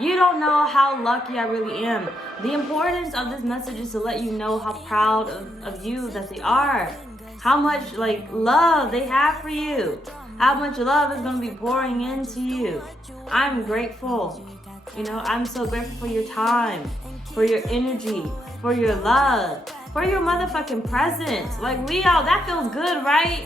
You don't know how lucky I really am. The importance of this message is to let you know how proud of you that they are. How much like love they have for you. How much love is going to be pouring into you. I'm grateful. You know, I'm so grateful for your time, for your energy, for your love, for your motherfucking presence. Like, Leo, that feels good, right?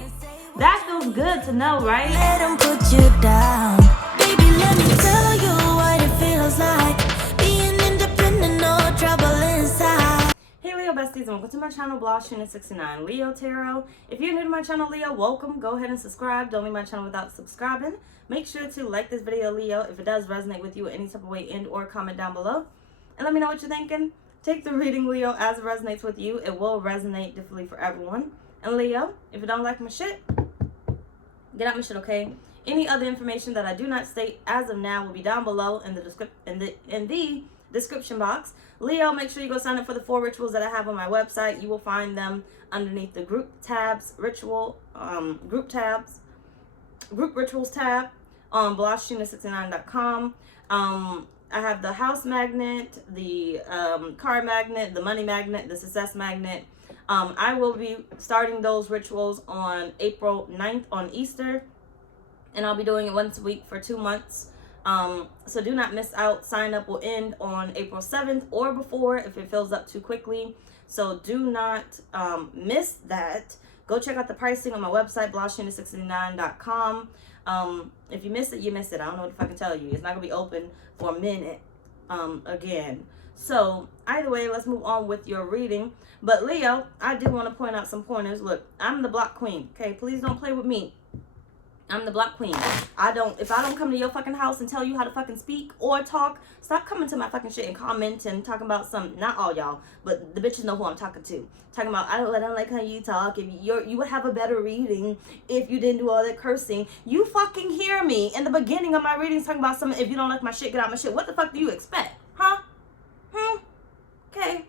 That feels good to know, right? Let them put you down. Baby, let me tell you what it feels like. Being independent, no trouble inside. Hey Leo besties, and welcome to my channel, blahscrystalsale, Leo Tarot. If you're new to my channel, Leo, welcome. Go ahead and subscribe. Don't leave my channel without subscribing. Make sure to like this video, Leo, if it does resonate with you in any type of way, and or comment down below. And let me know what you're thinking. Take the reading, Leo, as it resonates with you. It will resonate differently for everyone. And Leo, if you don't like my shit, get out my shit, okay? Any other information that I do not state as of now will be down below in the description box. Leo, make sure you go sign up for the 4 rituals that I have on my website. You will find them underneath the group tabs, group rituals tab on blahscrystalsale.com. I have the house magnet, the car magnet, the money magnet, the success magnet. I will be starting those rituals on April 9th on Easter, and I'll be doing it once a week for 2 months. So do not miss out. Sign up will end on April 7th or before if it fills up too quickly. So do not miss that. Go check out the pricing on my website, blahscrystalsale.com. If you miss it, you miss it. I don't know what I can tell you. It's not going to be open for a minute again. So either way, let's move on with your reading. But Leo, I do want to point out some pointers. Look, I'm the block queen. Okay, please don't play with me. I'm the block queen. If I don't come to your fucking house and tell you how to fucking speak or talk, stop coming to my fucking shit and comment and talking about some, not all y'all, but the bitches know who I'm talking to. Talking about, I don't like how you talk. If you would have a better reading if you didn't do all that cursing. You fucking hear me in the beginning of my readings talking about something, if you don't like my shit, get out my shit. What the fuck do you expect? Huh? Okay.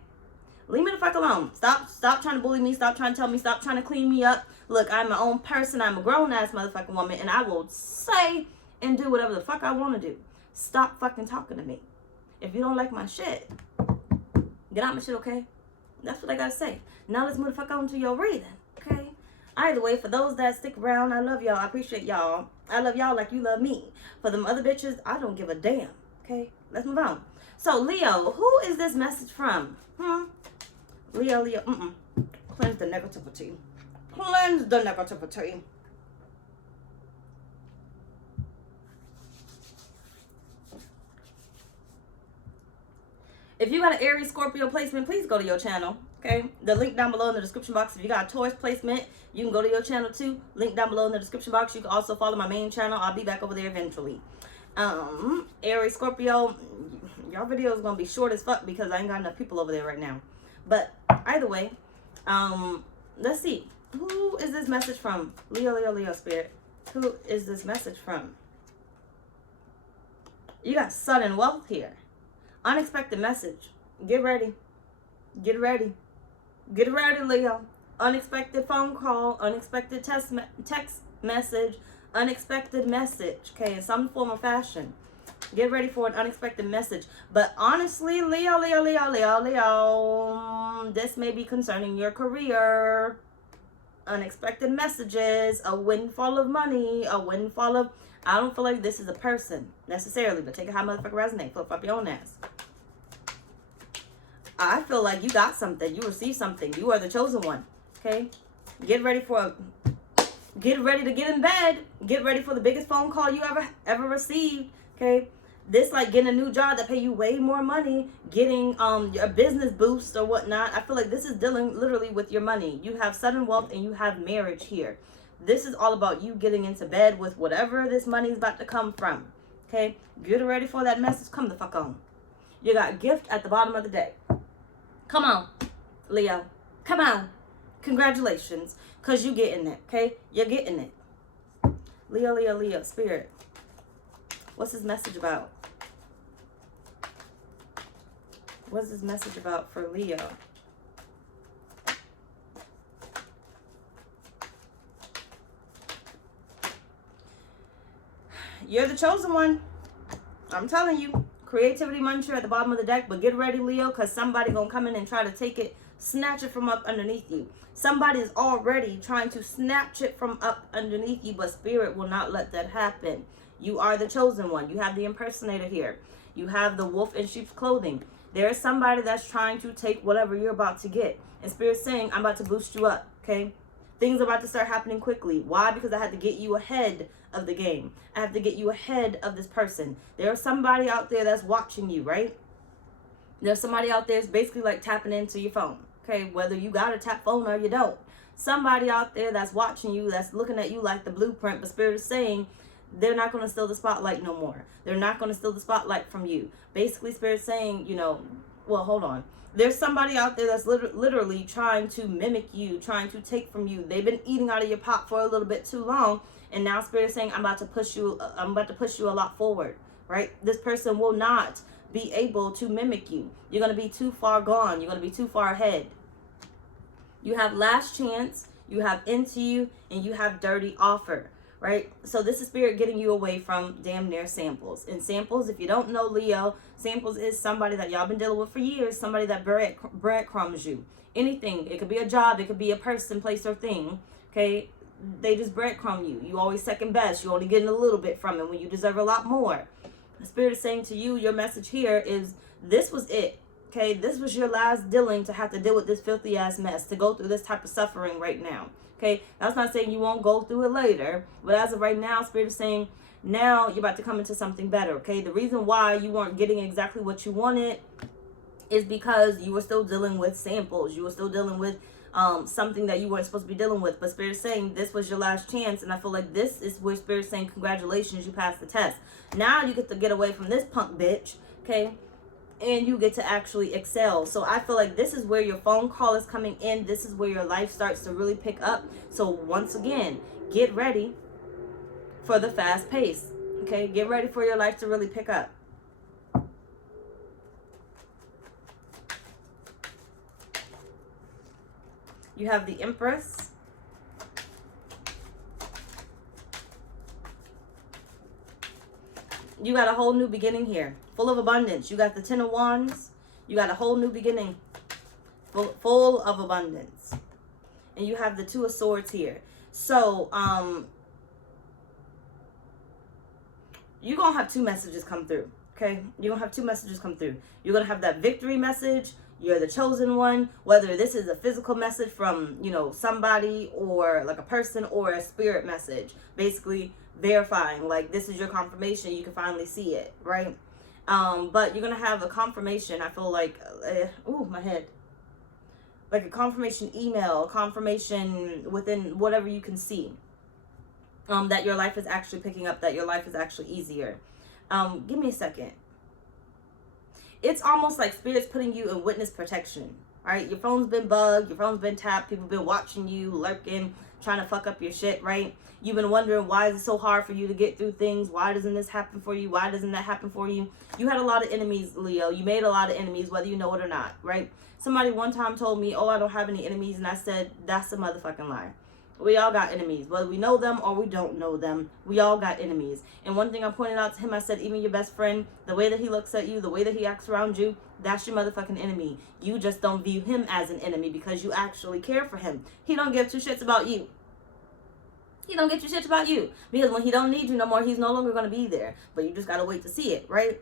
Leave me the fuck alone. Stop trying to bully me. Stop trying to tell me. Stop trying to clean me up. Look, I'm my own person. I'm a grown-ass motherfucking woman, and I will say and do whatever the fuck I want to do. Stop fucking talking to me. If you don't like my shit, get out my shit, okay? That's what I gotta say. Now let's move the fuck on to your reading, okay? Either way, for those that stick around, I love y'all. I appreciate y'all. I love y'all like you love me. For them other bitches, I don't give a damn, okay? Let's move on. So, Leo, who is this message from? Leo, cleanse the negativity. Cleanse the negativity. If you got an Aries Scorpio placement, please go to your channel. Okay, the link down below in the description box. If you got a Taurus placement, you can go to your channel too. Link down below in the description box. You can also follow my main channel. I'll be back over there eventually. Aries Scorpio, y'all video is gonna be short as fuck because I ain't got enough people over there right now. But either way, let's see. Who is this message from? Leo, spirit. Who is this message from? You got sudden wealth here. Unexpected message. Get ready. Get ready. Get ready, Leo. Unexpected phone call. Unexpected text message. Unexpected message. Okay, in some form or fashion. Get ready for an unexpected message. But honestly, Leo, this may be concerning your career. Unexpected messages, a windfall of money, a windfall of... I don't feel like this is a person necessarily, but take it how motherfucker resonate. Flip up your own ass. I feel like you got something. You received something. You are the chosen one. Okay? Get ready to get in bed. Get ready for the biggest phone call you ever received. Okay? This like getting a new job that pay you way more money, getting a business boost or whatnot. I feel like this is dealing literally with your money. You have sudden wealth and you have marriage here. This is all about you getting into bed with whatever this money is about to come from. Okay? Get ready for that message. Come the fuck on. You got gift at the bottom of the deck. Come on, Leo. Come on. Congratulations. Because you getting it. Okay? You're getting it. Leo, spirit. What's this message about? What's this message about for Leo? You're the chosen one. I'm telling you. creativity muncher at the bottom of the deck, but get ready, Leo, because somebody gonna come in and try to take it, snatch it from up underneath you. Somebody is already trying to snatch it from up underneath you, but Spirit will not let that happen. You are the chosen one. You have the impersonator here. You have the wolf in sheep's clothing. There is somebody that's trying to take whatever you're about to get. And Spirit's saying, I'm about to boost you up, okay? Things are about to start happening quickly. Why? Because I had to get you ahead of the game. I have to get you ahead of this person. There's somebody out there that's watching you, right? There's somebody out there that's basically like tapping into your phone. Okay, whether you got a tap phone or you don't. Somebody out there that's watching you, that's looking at you like the blueprint, but Spirit is saying they're not going to steal the spotlight no more. They're not going to steal the spotlight from you. Basically, Spirit saying, you know, well, hold on. There's somebody out there that's literally trying to mimic you, trying to take from you. They've been eating out of your pot for a little bit too long, and now Spirit is saying, I'm about to push you a lot forward, right? This person will not be able to mimic you. You're going to be too far gone. You're going to be too far ahead. You have last chance, you have into you, and you have dirty offer, right? So this is Spirit getting you away from damn near samples. And samples, if you don't know, Leo, samples is somebody that y'all been dealing with for years, somebody that breadcrumbs you. Anything. It could be a job, it could be a person, place, or thing, okay? They just breadcrumb you. You always second best. You're only getting a little bit from it when you deserve a lot more. The Spirit is saying to you, your message here is, this was it. Okay, this was your last dealing to have to deal with this filthy ass mess, to go through this type of suffering right now. Okay, that's not saying you won't go through it later, but as of right now, Spirit is saying now you're about to come into something better. Okay, the reason why you weren't getting exactly what you wanted is because you were still dealing with samples. You were still dealing with something that you weren't supposed to be dealing with. But Spirit is saying this was your last chance, and I feel like this is where Spirit is saying congratulations, you passed the test. Now you get to get away from this punk bitch. Okay. And you get to actually excel. So I feel like this is where your phone call is coming in. This is where your life starts to really pick up. So once again, get ready for the fast pace. Okay, get ready for your life to really pick up. You have the Empress. You got a whole new beginning here, full of abundance. You got the Ten of Wands. You got a whole new beginning, full of abundance. And you have the Two of Swords here. So, you're going to have two messages come through, okay? You're going to have two messages come through. You're going to have that victory message. You're the chosen one. Whether this is a physical message from, you know, somebody or like a person, or a spirit message. Basically, verifying like this is your confirmation, you can finally see it, right? But you're gonna have a confirmation. I feel like my head, like a confirmation email, a confirmation within whatever you can see, that your life is actually picking up, that your life is actually easier. Give me a second. It's almost like Spirit's putting you in witness protection, right? Your phone's been bugged, your phone's been tapped, people been watching you, lurking, trying to fuck up your shit, right? You've been wondering, why is it so hard for you to get through things? Why doesn't this happen for you? Why doesn't that happen for you? You had a lot of enemies, Leo. You made a lot of enemies, whether you know it or not, right? Somebody one time told me, oh, I don't have any enemies. And I said, that's a motherfucking lie. We all got enemies. Whether we know them or we don't know them, we all got enemies. And one thing I pointed out to him, I said, even your best friend, the way that he looks at you, the way that he acts around you, that's your motherfucking enemy. You just don't view him as an enemy because you actually care for him. He don't give two shits about you. He don't get your shit about you. Because when he don't need you no more, he's no longer going to be there. But you just got to wait to see it, right?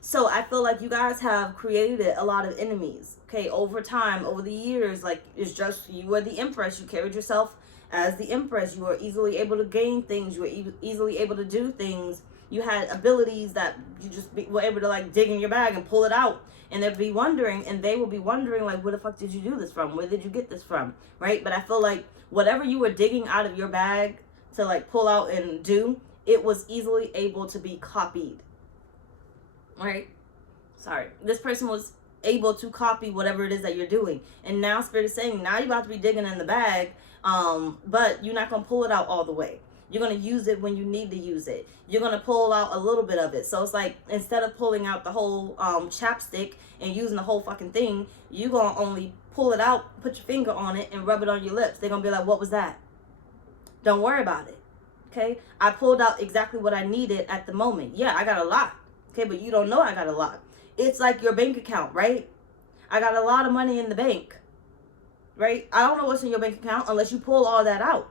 So I feel like you guys have created a lot of enemies, okay, over time, over the years. Like, it's just, you were the Empress. You carried yourself as the Empress. You were easily able to gain things. You were easily able to do things. You had abilities that you just were able to, like, dig in your bag and pull it out. And they'd be wondering, and they will be wondering, like, where the fuck did you do this from? Where did you get this from, right? But I feel like whatever you were digging out of your bag to, like, pull out and do, it was easily able to be copied, right? Sorry. This person was able to copy whatever it is that you're doing. And now Spirit is saying, now you're about to be digging in the bag, but you're not going to pull it out all the way. You're going to use it when you need to use it. You're going to pull out a little bit of it. So it's like, instead of pulling out the whole chapstick and using the whole fucking thing, you're going to only pull it out, put your finger on it, and rub it on your lips. They're going to be like, what was that? Don't worry about it. Okay? I pulled out exactly what I needed at the moment. Yeah, I got a lot. Okay, but you don't know I got a lot. It's like your bank account, right? I got a lot of money in the bank, right? I don't know what's in your bank account unless you pull all that out.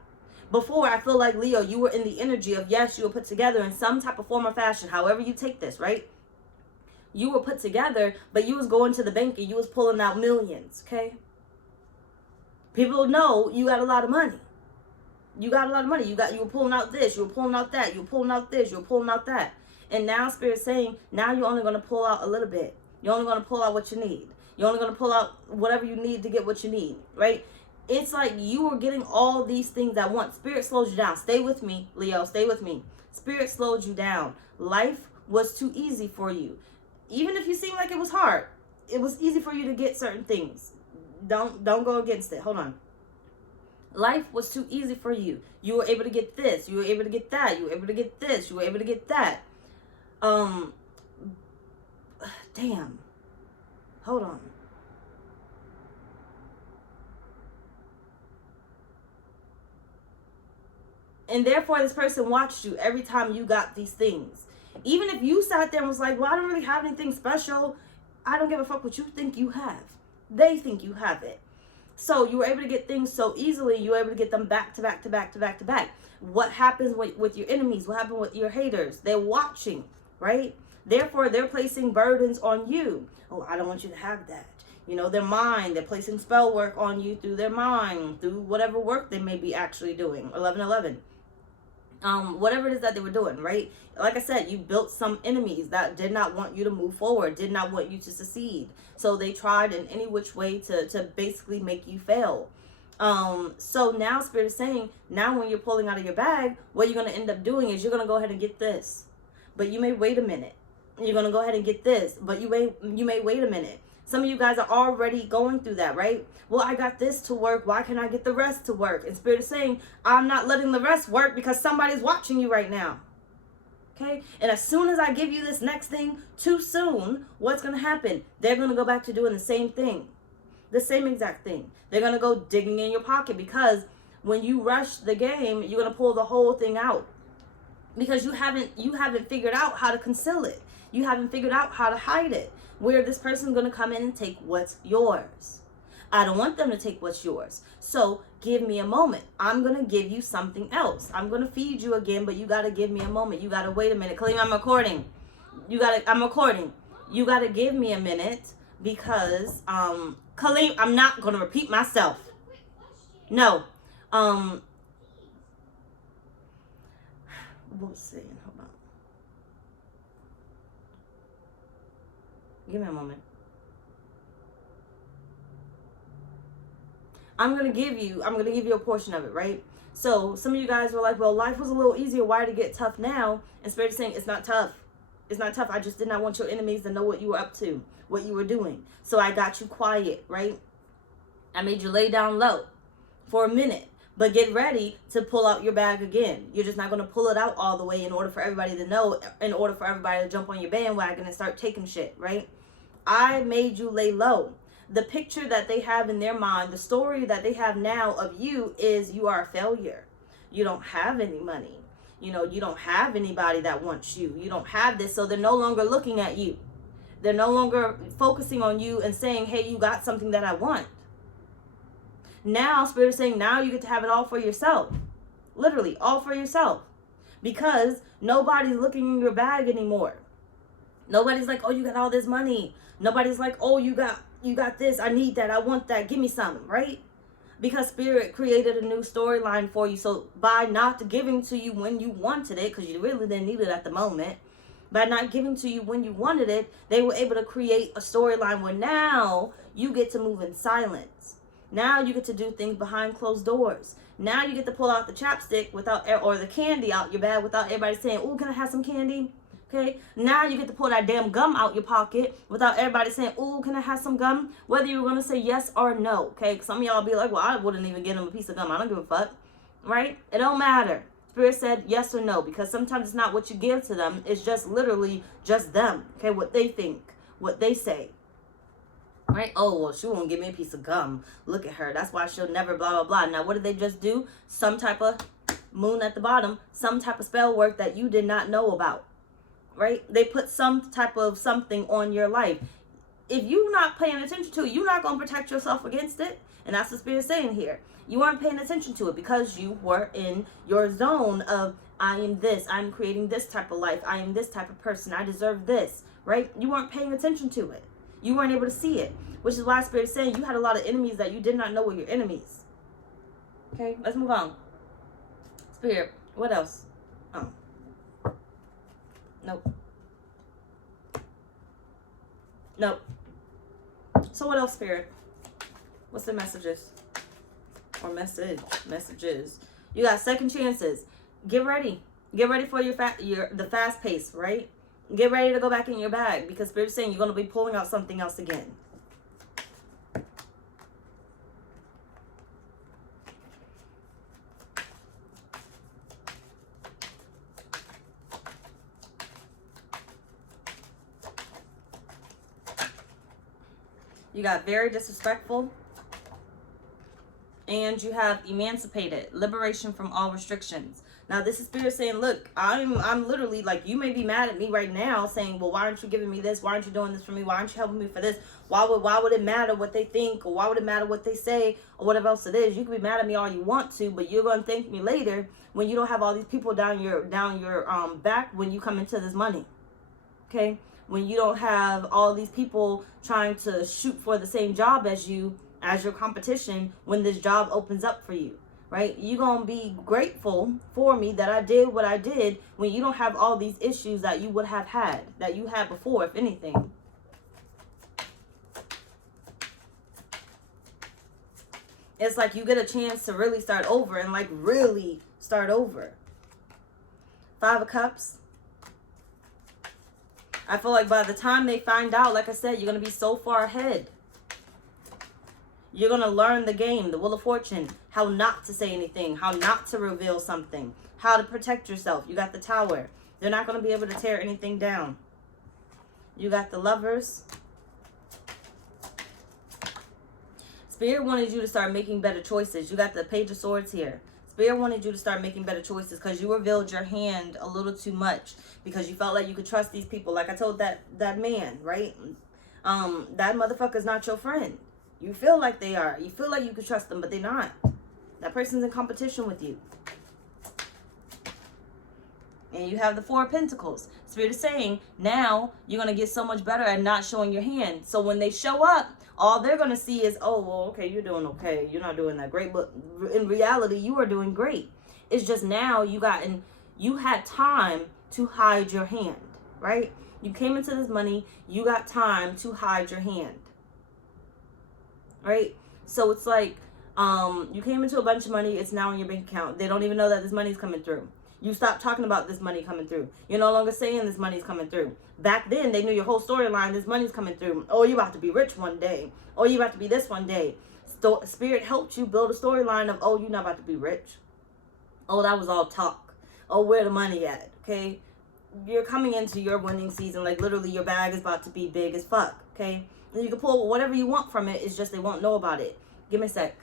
Before, I feel like, Leo, you were in the energy of, yes, you were put together in some type of form or fashion, however you take this, right? You were put together, but you was going to the bank and you was pulling out millions, okay? People know you got a lot of money. You got a lot of money. You were pulling out this, you were pulling out that, you were pulling out this, you were pulling out that. And now Spirit's saying, now you're only going to pull out a little bit. You're only going to pull out what you need. You're only going to pull out whatever you need to get what you need, right? It's like you were getting all these things at once. Spirit slows you down. Stay with me, Leo. Stay with me. Spirit slowed you down. Life was too easy for you. Even if you seem like it was hard, it was easy for you to get certain things. Don't go against it. Hold on. Life was too easy for you. You were able to get this. You were able to get that. You were able to get this. You were able to get that. Damn. Hold on. And therefore, this person watched you every time you got these things. Even if you sat there and was like, well, I don't really have anything special. I don't give a fuck what you think you have. They think you have it. So you were able to get things so easily, you were able to get them back to back to back to back to back. What happens with your enemies? What happened with your haters? They're watching, right? Therefore, they're placing burdens on you. Oh, I don't want you to have that. You know, their mind, they're placing spell work on you through their mind, through whatever work they may be actually doing. 1111. Whatever it is that they were doing, right? Like I said, you built some enemies that did not want you to move forward, did not want you to succeed. So they tried in any which way to basically make you fail. So now Spirit is saying, now when you're pulling out of your bag, what you're going to end up doing is you're going to go ahead and get this. But you may wait a minute. You're going to go ahead and get this. But you may wait a minute. Some of you guys are already going through that, right? Well, I got this to work. Why can't I get the rest to work? And Spirit is saying, I'm not letting the rest work because somebody's watching you right now. Okay? And as soon as I give you this next thing too soon, what's going to happen? They're going to go back to doing the same thing. The same exact thing. They're going to go digging in your pocket because when you rush the game, you're going to pull the whole thing out. Because you haven't figured out how to conceal it. You haven't figured out how to hide it. Where this person's going to come in and take what's yours. I don't want them to take what's yours. So give me a moment. I'm going to give you something else. I'm going to feed you again, but you got to give me a moment. You got to wait a minute. Kaleem, I'm recording. I'm recording. You got to give me a minute because, Kaleem, I'm not going to repeat myself. No. What was saying? Hold on. Give me a moment. I'm gonna give you a portion of it, right? So some of you guys were like, well, life was a little easier. Why did it get tough now? And Spirit is saying it's not tough. It's not tough. I just did not want your enemies to know what you were up to, what you were doing. So I got you quiet, right? I made you lay down low for a minute. But get ready to pull out your bag again. You're just not going to pull it out all the way in order for everybody to know, in order for everybody to jump on your bandwagon and start taking shit, right? I made you lay low. The picture that they have in their mind, the story that they have now of you is you are a failure. You don't have any money. You know, you don't have anybody that wants you. You don't have this, so they're no longer looking at you. They're no longer focusing on you and saying, hey, you got something that I want. Now, Spirit is saying, now you get to have it all for yourself. Literally, all for yourself. Because nobody's looking in your bag anymore. Nobody's like, oh, you got all this money. Nobody's like, oh, you got this. I need that. I want that. Give me some, right? Because Spirit created a new storyline for you. So by not giving to you when you wanted it, because you really didn't need it at the moment, by not giving to you when you wanted it, they were able to create a storyline where now you get to move in silence. Now you get to do things behind closed doors. Now you get to pull out the chapstick or the candy out your bag without everybody saying, oh, can I have some candy? Okay. Now you get to pull that damn gum out your pocket without everybody saying, oh, can I have some gum? Whether you're going to say yes or no. Okay. Some of y'all be like, well, I wouldn't even get him a piece of gum. I don't give a fuck. Right? It don't matter. Spirit said yes or no, because sometimes it's not what you give to them. It's just literally just them. Okay. What they think, what they say. Right? Oh, well, she won't give me a piece of gum. Look at her. That's why she'll never blah, blah, blah. Now, what did they just do? Some type of moon at the bottom. Some type of spell work that you did not know about. right? They put some type of something on your life. If you're not paying attention to it, you're not going to protect yourself against it. And that's what Spirit's saying here. You weren't paying attention to it because you were in your zone of, I am this, I'm creating this type of life, I am this type of person, I deserve this, right? You weren't paying attention to it. You weren't able to see it, which is why Spirit is saying you had a lot of enemies that you did not know were your enemies. Okay, let's move on. Spirit, what else? Oh. Nope. Nope. So what else, Spirit? What's the messages? Or messages. You got second chances. Get ready. Get ready for the fast pace, right? Get ready to go back in your bag because Spirit's saying you're going to be pulling out something else again. You got very disrespectful. And you have emancipated, liberation from all restrictions. Now this is Spirit saying, look, I'm literally like, you may be mad at me right now saying, well, why aren't you giving me this? Why aren't you doing this for me? Why aren't you helping me for this? Why would it matter what they think? Or why would it matter what they say? Or whatever else it is. You can be mad at me all you want to, but you're going to thank me later when you don't have all these people down your back when you come into this money. Okay? When you don't have all these people trying to shoot for the same job as you, as your competition, when this job opens up for you, right? You're going to be grateful for me that I did what I did when you don't have all these issues that you would have had, that you had before, if anything. It's like you get a chance to really start over and like really start over. 5 of Cups. I feel like by the time they find out, like I said, you're going to be so far ahead. You're going to learn the game, the Wheel of Fortune, how not to say anything, how not to reveal something, how to protect yourself. You got the Tower. They're not going to be able to tear anything down. You got the Lovers. Spirit wanted you to start making better choices. You got the Page of Swords here. Spirit wanted you to start making better choices because you revealed your hand a little too much because you felt like you could trust these people. Like I told that man, right? That motherfucker's not your friend. You feel like they are. You feel like you could trust them, but they're not. That person's in competition with you. And you have the 4 of Pentacles. Spirit is saying, now you're going to get so much better at not showing your hand. So when they show up, all they're going to see is, oh, well, okay, you're doing okay. You're not doing that great. But in reality, you are doing great. It's just now you had time to hide your hand, right? You came into this money. You got time to hide your hand. Right? So it's like you came into a bunch of money. It's now in your bank account. They don't even know that this money's coming through. You stopped talking about this money coming through. You're no longer saying this money's coming through. Back then, they knew your whole storyline. This money's coming through. Oh, you're about to be rich one day. Oh, you're about to be this one day. Spirit helped you build a storyline of, oh, you're not about to be rich. Oh, that was all talk. Oh, where the money at? Okay? You're coming into your winning season. Like, literally, your bag is about to be big as fuck. Okay? And you can pull whatever you want from it. It's just they won't know about it. Give me a sec.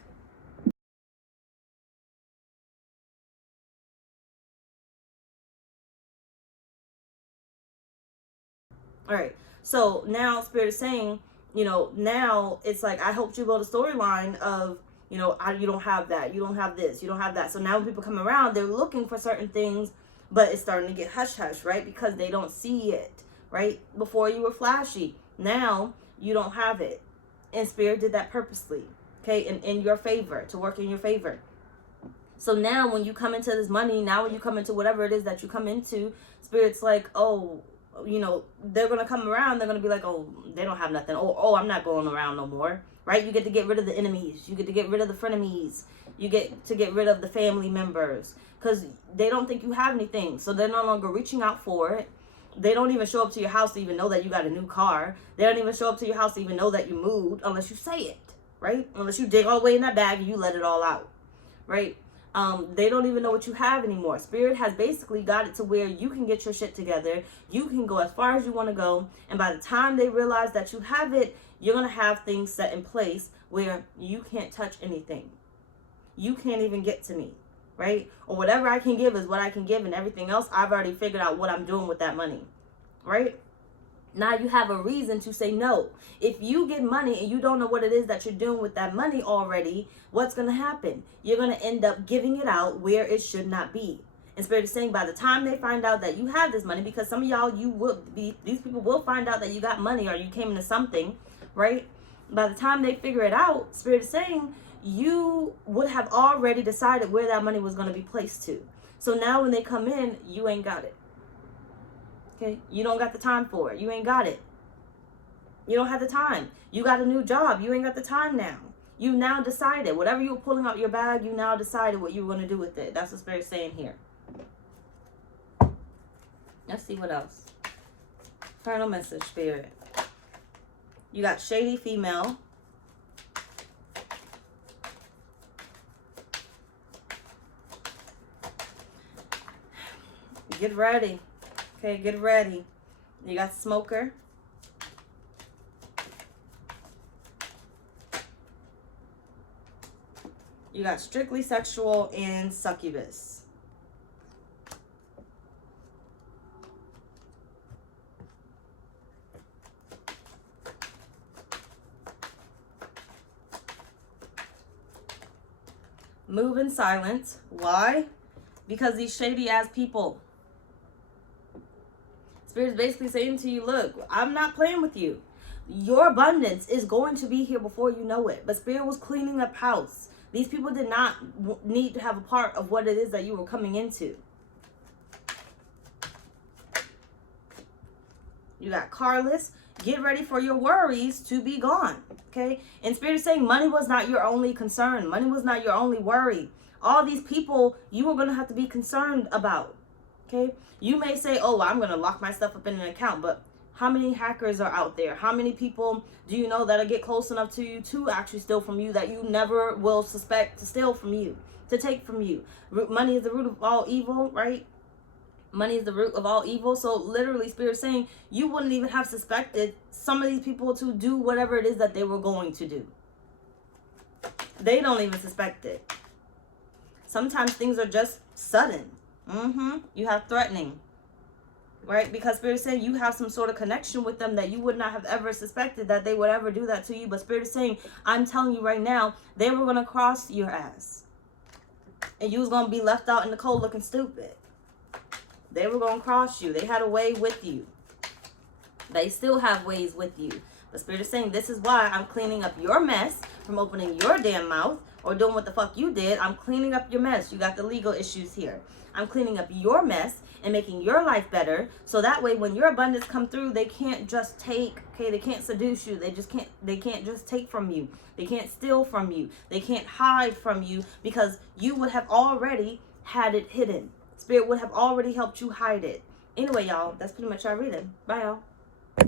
All right. So now Spirit is saying, now it's like I helped you build a storyline of, you don't have that. You don't have this. You don't have that. So now when people come around, they're looking for certain things, but it's starting to get hush-hush, right? Because they don't see it, right? Before you were flashy. Now you don't have it. And Spirit did that purposely, okay? In your favor, to work in your favor. So now when you come into this money, now when you come into whatever it is that you come into, Spirit's like, oh, they're going to come around. They're going to be like, oh, they don't have nothing. Oh, I'm not going around no more, right? You get to get rid of the enemies. You get to get rid of the frenemies. You get to get rid of the family members because they don't think you have anything. So they're no longer reaching out for it. They don't even show up to your house to even know that you got a new car. They don't even show up to your house to even know that you moved unless you say it, right? Unless you dig all the way in that bag and you let it all out, right? They don't even know what you have anymore. Spirit has basically got it to where you can get your shit together. You can go as far as you want to go. And by the time they realize that you have it, you're going to have things set in place where you can't touch anything. You can't even get to me, right? Or whatever I can give is what I can give, and everything else, I've already figured out what I'm doing with that money. right? Now you have a reason to say no. If you get money and you don't know what it is that you're doing with that money already, what's going to happen? You're going to end up giving it out where it should not be. And Spirit is saying by the time they find out that you have this money, because some of y'all, these people will find out that you got money or you came into something, right? By the time they figure it out, Spirit is saying you would have already decided where that money was going to be placed to. So now when they come in, you ain't got it. Okay, you don't got the time for it. You ain't got it. You don't have the time. You got a new job. You ain't got the time now. You now decided. Whatever you were pulling out your bag, you now decided what you were going to do with it. That's what Spirit's saying here. Let's see what else. Final message, Spirit. You got shady female. Get ready. Okay, get ready. You got smoker. You got strictly sexual and succubus. Move in silence. Why? Because these shady ass people. Spirit's basically saying to you, look, I'm not playing with you. Your abundance is going to be here before you know it. But Spirit was cleaning up house. These people did not need to have a part of what it is that you were coming into. You got carless. Get ready for your worries to be gone. Okay? And Spirit is saying money was not your only concern. Money was not your only worry. All these people you were going to have to be concerned about. Okay? You may say, oh, I'm going to lock my stuff up in an account. But how many hackers are out there? How many people do you know that'll get close enough to you to actually steal from you that you never will suspect to steal from you, to take from you? Money is the root of all evil, right? Money is the root of all evil. So literally, Spirit's saying you wouldn't even have suspected some of these people to do whatever it is that they were going to do. They don't even suspect it. Sometimes things are just sudden. You have threatening, right? Because Spirit is saying you have some sort of connection with them that you would not have ever suspected that they would ever do that to you. But Spirit is saying, I'm telling you right now, they were going to cross your ass. And you was going to be left out in the cold looking stupid. They were going to cross you. They had a way with you. They still have ways with you. But Spirit is saying, this is why I'm cleaning up your mess from opening your damn mouth or doing what the fuck you did. I'm cleaning up your mess. You got the legal issues here. I'm cleaning up your mess and making your life better. So that way, when your abundance come through, they can't just take, okay, they can't seduce you. They can't just take from you. They can't steal from you. They can't hide from you because you would have already had it hidden. Spirit would have already helped you hide it. Anyway, y'all, that's pretty much our reading. Bye, y'all.